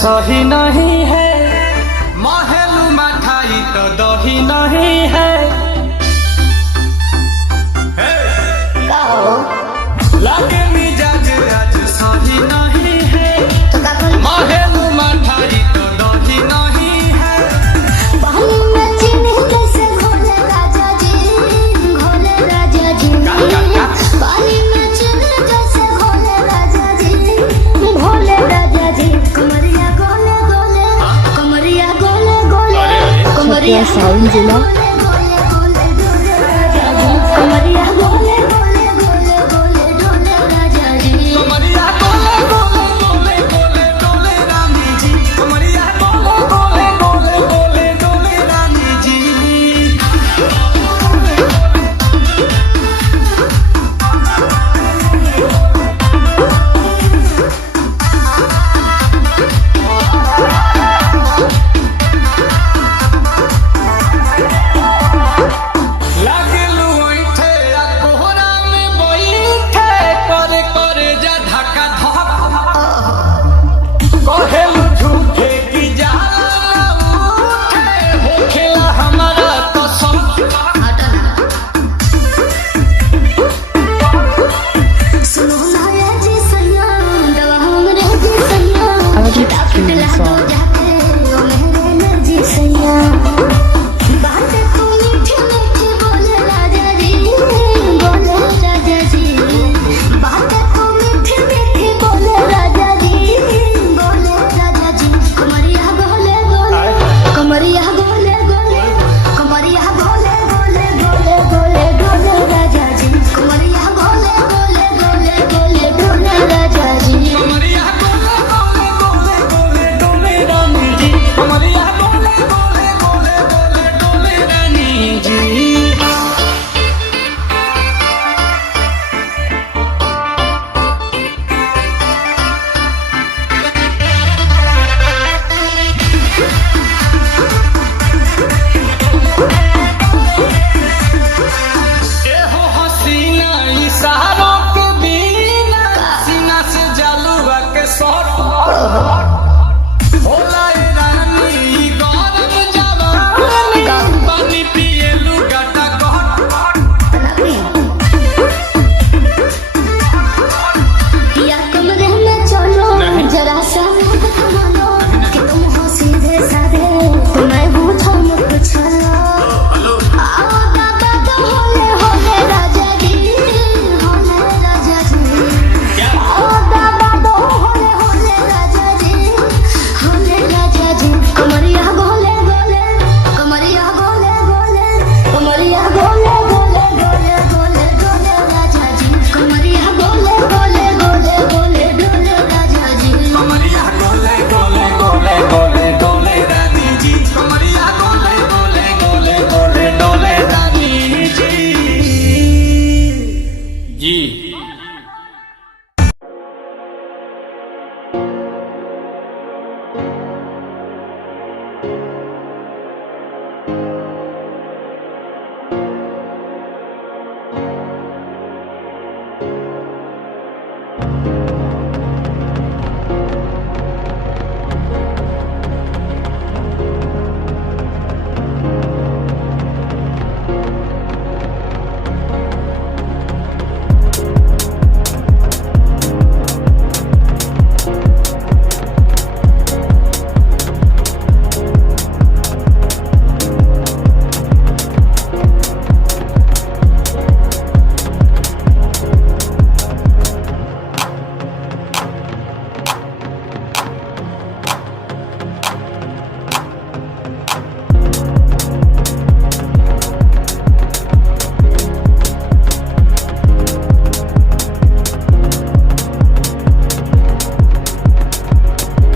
सही नहीं है, महलू मठाई तो दही नहीं है। लागे मिजाज आज सही नहीं है, महलू मठाई तो दही नहीं है। पानी में चीनी कैसे घोले राजा जी, घोले राजा जी। पानी में चीनी कैसे घोले राजा जी, घोले राजा जी। कमरिया गोले गोले, कमरिया गोले गोले, कमरिया साउंड जिला कमरिया गोले गोले गोले गोले डोले राजा जी। कमरिया गोले गोले गोले गोले डोले रानी जी, कमरिया गोले गोले गोले गोले डोले रानी जी। लागलू ओइठे आ कोहरा में बैठे, करे करे जा धक्का धक। कहेलू झूठे की जाला उठे, होखेला हमारा कसम। सुनो ना ये जी सैया, दवा हमरे जी सैया। Stream ला दो song. जाके ओ मेरे जी सैया। बातें तू मीठी मीठी बोले राजा जी, बोले राजा जी। बातें तू मीठी मीठी बोले राजा जी, बोले राजा जी। कमरिया बोले बोले, कमरिया बोले बोले, कमरिया बोले बोले बोले बोले डोले राजा जी। कमरिया बोले बोले बोले बोले डोले राजा जी। कमरिया गोले गोले गोले गोले डोले रानी जी, कमरिया गोले गोले गोले गोले डोले रानी जी। एहो हसीना इशारों के बिना, सीना से जलुआ के शॉट।